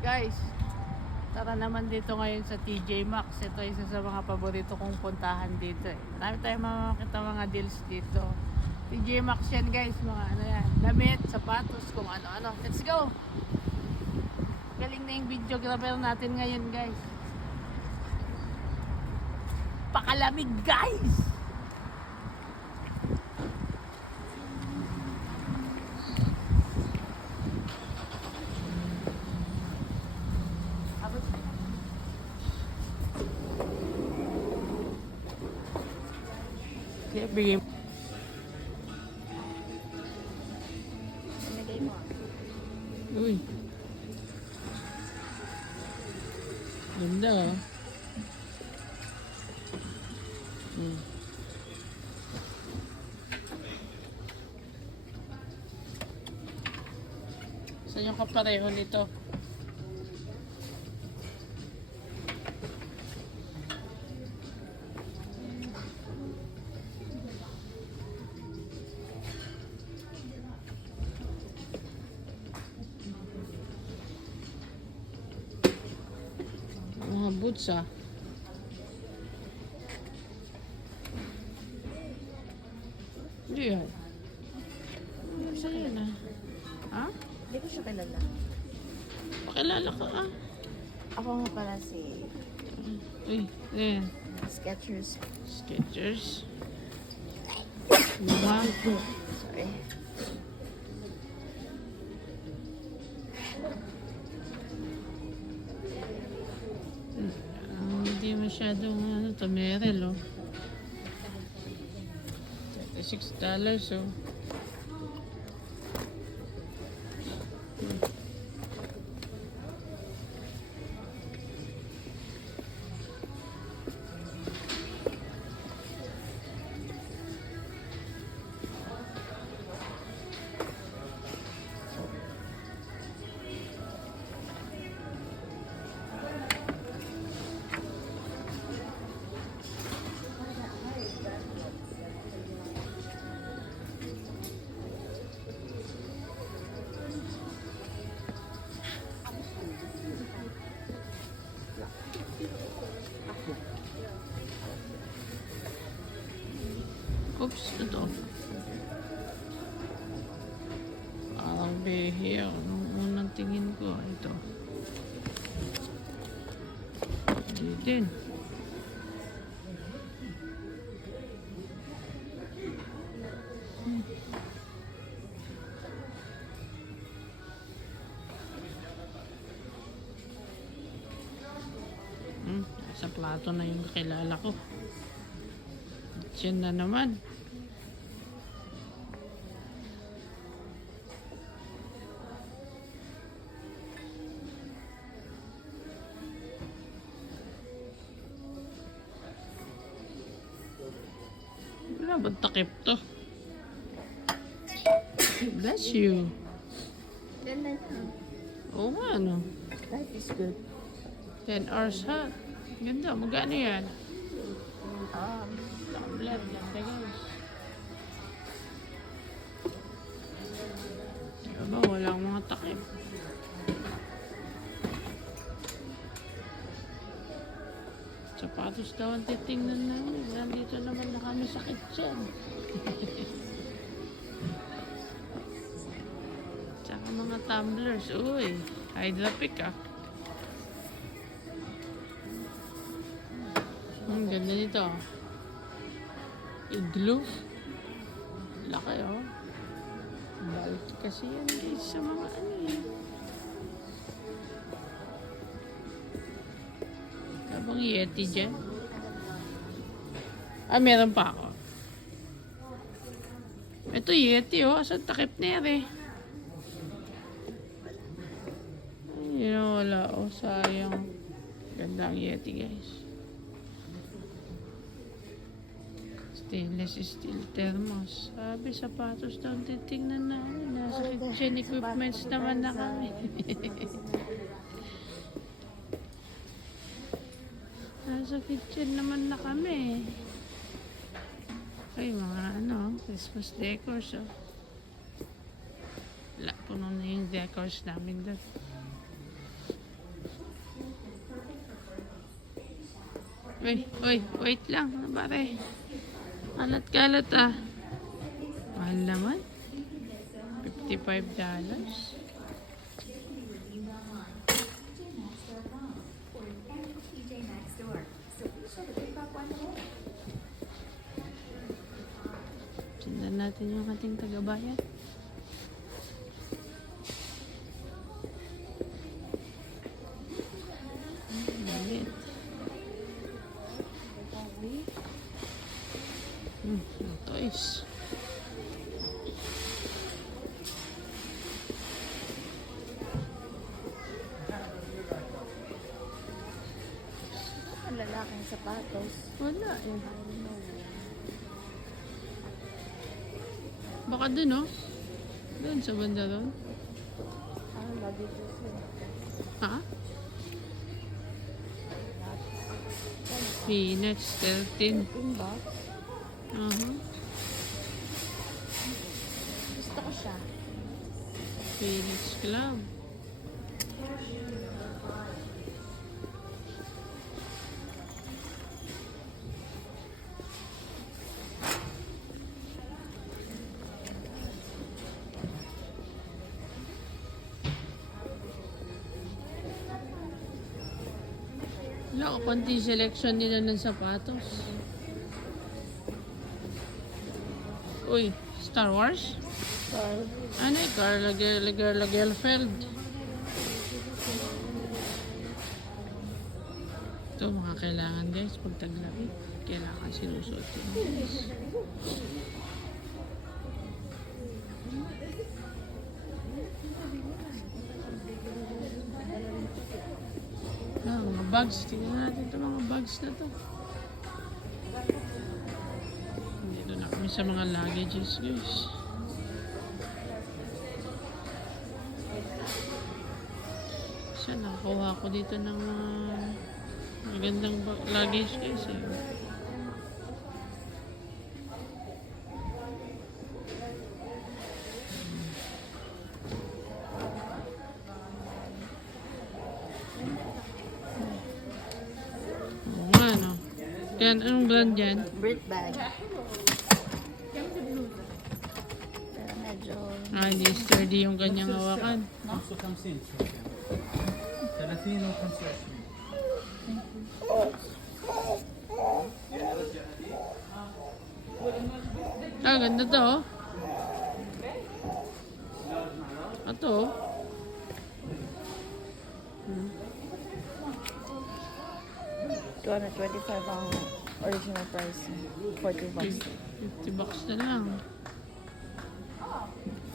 Guys, tara naman dito ngayon sa TJ Maxx. Ito isa sa mga paborito kong puntahan dito eh. Marami tayong makakita mga deals dito. TJ Maxx yan guys, mga ano yan. Damit, sapatos, kung ano-ano. Let's go! Galing na yung videographer natin ngayon guys. Pakalamig guys! Bigay mo. Nilagay mo. Uy. Ganda ah. Saan yung kapareho nito? Mga boots ah. Hindi yan. Ano sa yan ah? Ha? Hindi ko siya kilala. Pakilala ka ah. Ako nga pala si Uy, ayan. Skechers. Skechers. Diba? Sorry. Hindi masyadong ano to, Merrell oh. $36 oh. Oops, ito. Parang behe ako. Nung unang tingin ko, ito. Hindi din. Sa plato na yung kakilala ko. Diyan na naman. Wala ba't takip to? Bless you. Ganda na. Oo nga ano. Life is good. 10 hours ha. Ganda, magkano yan? Tumbler, ganda guys. Diba, walang mga takip. Sapatos daw ang titingnan namin. Nandito naman na kami sa kitchen. Tsaka mga tumblers. Uy, Hydra Pick ah. Ang ganda nito. Igloo. Laki oh. Balik kasi yan guys sa mga ano eh. Abang Yeti dyan. Ah, meron pa ako. Ito Yeti oh. Asan takip na yan eh. Ay, wala oh. Sayang. Ganda ang Yeti guys. Stainless steel thermos. Sabi, sapatos daw titingnan namin. Nasa kitchen equipments naman na kami. Nasa kitchen naman na kami. Ay, mga ano, Christmas decors, oh. Wala, puno na yung decors namin doon. Wait lang, pare. Kalat ah. Mahal naman. $55. Sundan natin yung ating tagabayan. Malit. Toys. Ang lalaking sapatos. Wala eh. Baka dun oh. Dun sa banda dun. Ano lagi dito? Ha? Peanuts 13. Box. Gusto ko siya. Peanuts Club. Wala ko konti selection nila ng sapatos. Uy, Star Wars? Sorry. Ano eh, Karl Lagerfeld. Ito mga kailangan guys, pag taglamig, kailangan sinusuot yun guys. Mga bags, tingnan natin ito mga bags na to. Dito na kami sa mga luggages guys. Siya, nakakuha ko dito ng magandang luggage guys eh. Oo nga no. Yan, anong brand yan? Brit bag. Pero medyo... Hindi sturdy yung kanyang hawakan. 55 30 و 25 Ganda to oh. Ito oh. $225 ang original price. $40. $50 na lang.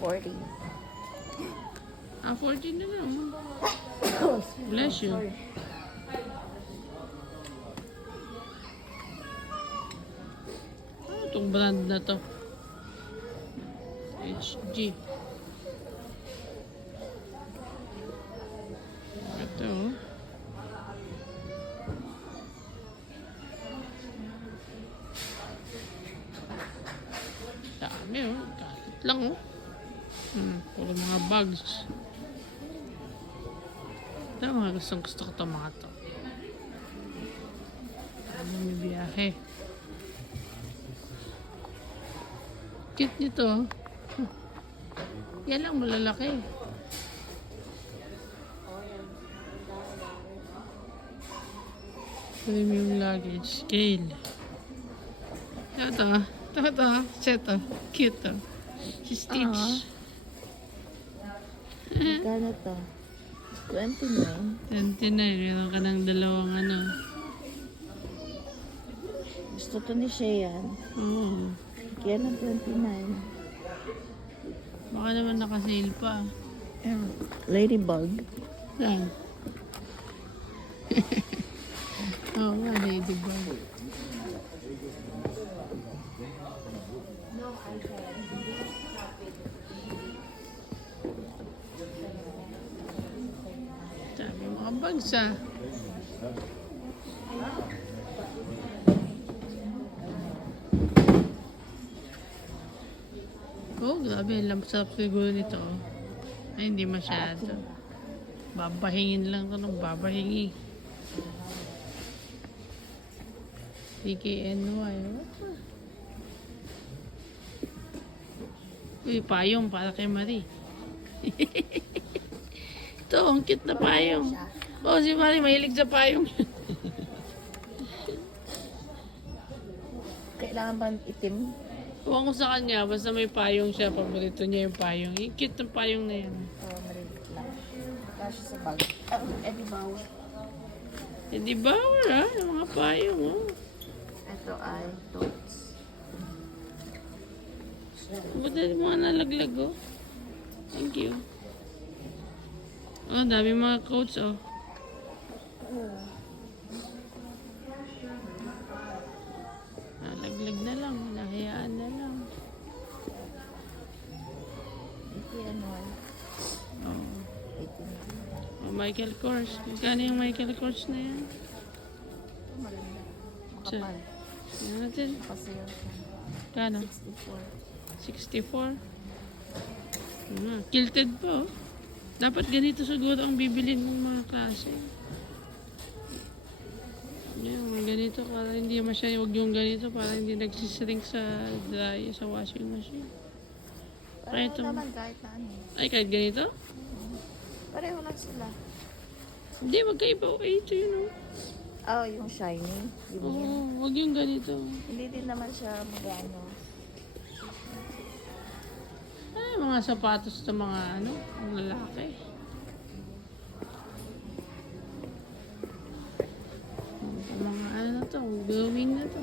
40. 14 na lang. Bless you. Ano itong brand na to? HG. Ito oh. Dami oh. Kahit lang oh. Puro mga bags. Ito mga gusto ko ito mga to. Ano may biyahe. Cute nito. Yan lang malalaki. Premium luggage. Scale. Ito. Ito. Cute to. Si Stitch. Magkano to? 29. 29. Meron ka ng dalawang ano. Gusto to ni Sheyan. Oo. Kaya ng 29. Baka naman nakasale pa. Ladybug. Saan? Oo nga, ladybug. Sabi mga bags ah. Oh, grabe. Sarap siguro nito. Oh. Ay, hindi masyado. Babahingin lang ito ng babahingi. CKNY. Uy, payong para kay Marie. Ito, ang cute na payong. Oh, si Marie, mahilig sa payong. Kailangan ba itim? Huwag ko sa kanya, basta may payong siya, paborito niya yung payong. Yung cute ng payong na yan. Maliit lang. Wala siya sa bag. Di bawal. Eh, di ba, wala? Yung mga payong, oh. Ito ay totes. Ba't yung mga nalaglag, oh? Thank you. Oh, dami mga coats, oh. Nalaglag na lang, nahayaan na lang. CKNY. Oh. 18. Oh, Michael Kors. Magkano yung Michael Kors na yan? Maganda. Siya. Makapal. Yan natin. Kasi yun siya. Kano? 64. 64. Kilted po. Dapat ganito siguro ang bibilin ng mga klase. Yan, mga ganito para hindi masyadong, wag yung ganito para hindi nagsishrink sa dry, sa washing machine. Pareho Ito. naman kahit na ano. Ay, kahit ganito? Pareho lang sila. Hindi, magkaiba. Ay, ito yun, oh. Oh, yung shiny. Yun Oo, yun. wag yung ganito. Hindi din naman siya magano. Ay, mga sapatos sa mga ano, ang lalaki. Ang mga ano na to, going na to.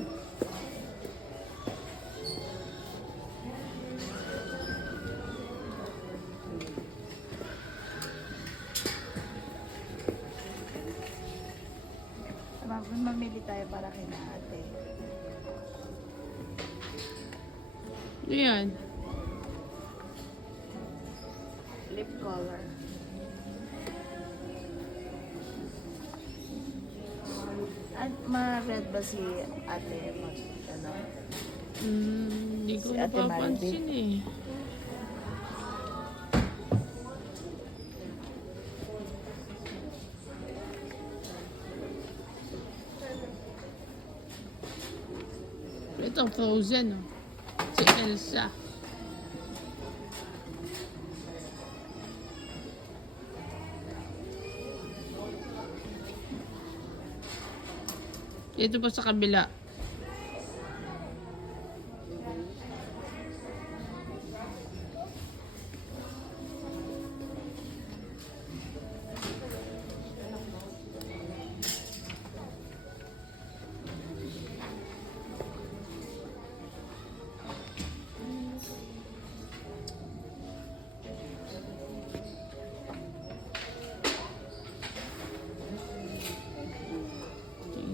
Mamili tayo para kay ate. Ano yan? Lip color. At ma-red ba si ate? Ano? Hindi ko Si Ate napapansin eh. Ito, Frozen, oh. Si Elsa. Ito pa sa kabila.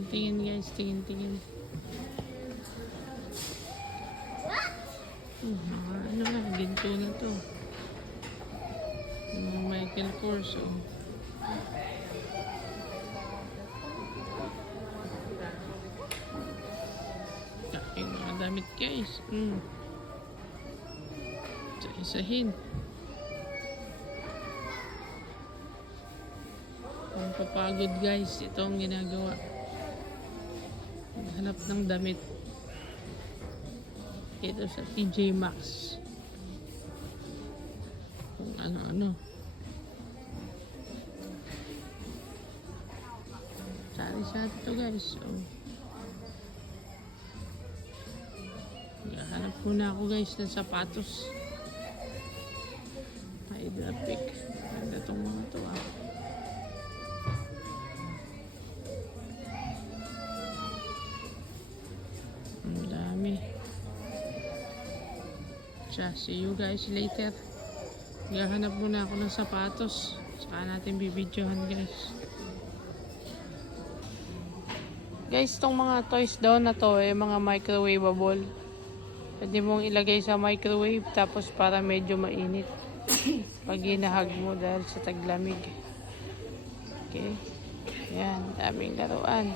Tingin guys, tingin. Ano na, ginto na to. Mga Michael Kors, oh. Yung mga damit guys. Isa-isahin. Ang papagod guys, ito ang ginagawa. Hanap ng damit. Ito sa TJ Maxx. Kung ano-ano. Sari-sari ito guys. Oh. Hanap muna ako guys ng sapatos. Hydra pick. Ganda itong mga ito ah. Ang dami. Siya, see you guys later. Gahanap muna ako ng sapatos. Saka natin bibidyohan guys. Guys, tong mga toys daw na to mga microwavable. Pwede mong ilagay sa microwave tapos para medyo mainit. Pag hinahag mo dahil sa taglamig. Okay. Yan, daming laruan.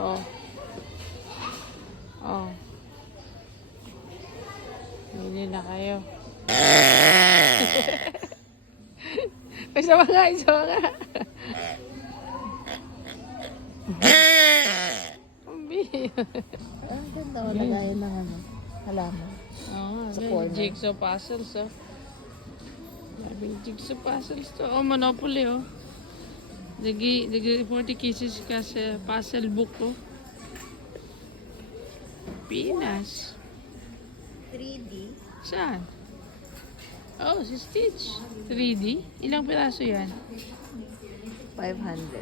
Oh. Oh. Bili na kayo. Isa nga. Umbi. Ang ganda. Lagayan ng ano. Halaman. Oo, Sa may corner. jigsaw puzzles, oh. Maraming jigsaw puzzles to. Oh, Monopoly, oh. The 40 cases kasi puzzle book, oh. Pinas. 3D. Saan? Oh, si Stitch. 3D? Ilang piraso yan? 500.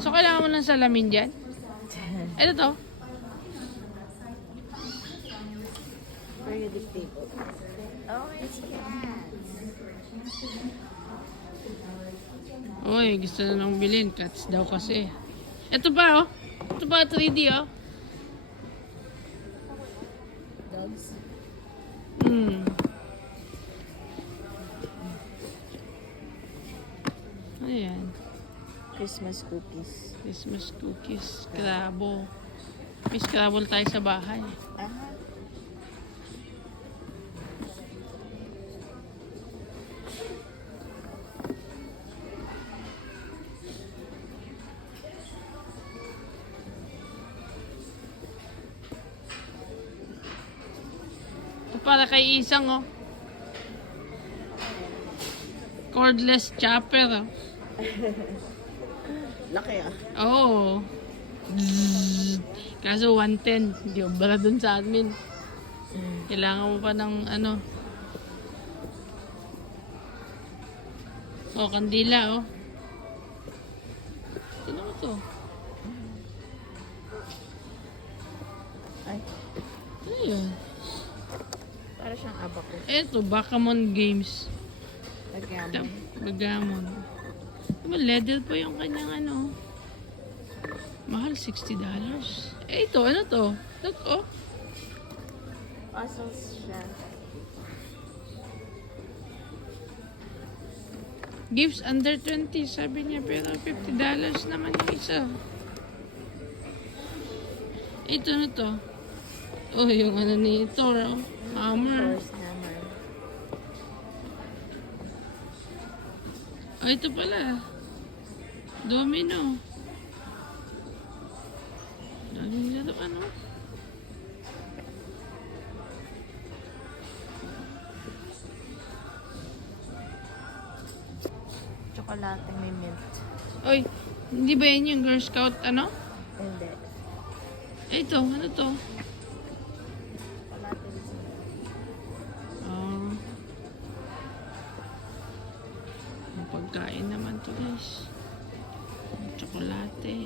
So, kailangan mo ng salamin dyan? Ito to? Periodic table. Oh, it's cats. Uy, gusto na nang bilhin. Cats daw kasi. Ito pa, oh. Ito pa, 3D, oh. Dogs. Hmm. Ayan. Christmas cookies. Christmas cookies. Scrabble. May Scrabble tayo sa bahay. Aha. Ito para kay Isang, oh. Cordless chopper, oh. Laki ah. Oo. Zzz. Kaso 110. Hindi obra dun sa admin. Kailangan mo pa ng ano. Oh, kandila, oh. Sino mo to? Ay, Ano yun? para siyang abacus. Eto, Bakamon Games. Lagyan. Bagamon. Diba, leather po yung kanyang ano. Mahal, $60. Eh, ito, ano to? Look, oh. Puzzles siya. Gives under 20, sabi niya, pero $50 naman yung isa. Ito na to. Oh, yung ano ni Thor, oh. Hammer. Horse hammer. Oh, ito pala. Domino. Daming laro, ano? Chocolate may mint. Oy, hindi ba yan yung Girl Scout, ano? Hindi. Eh, ito, ano to? Chocolate with mint. Oh. Ang pagkain naman to, guys. Ang tsokolate.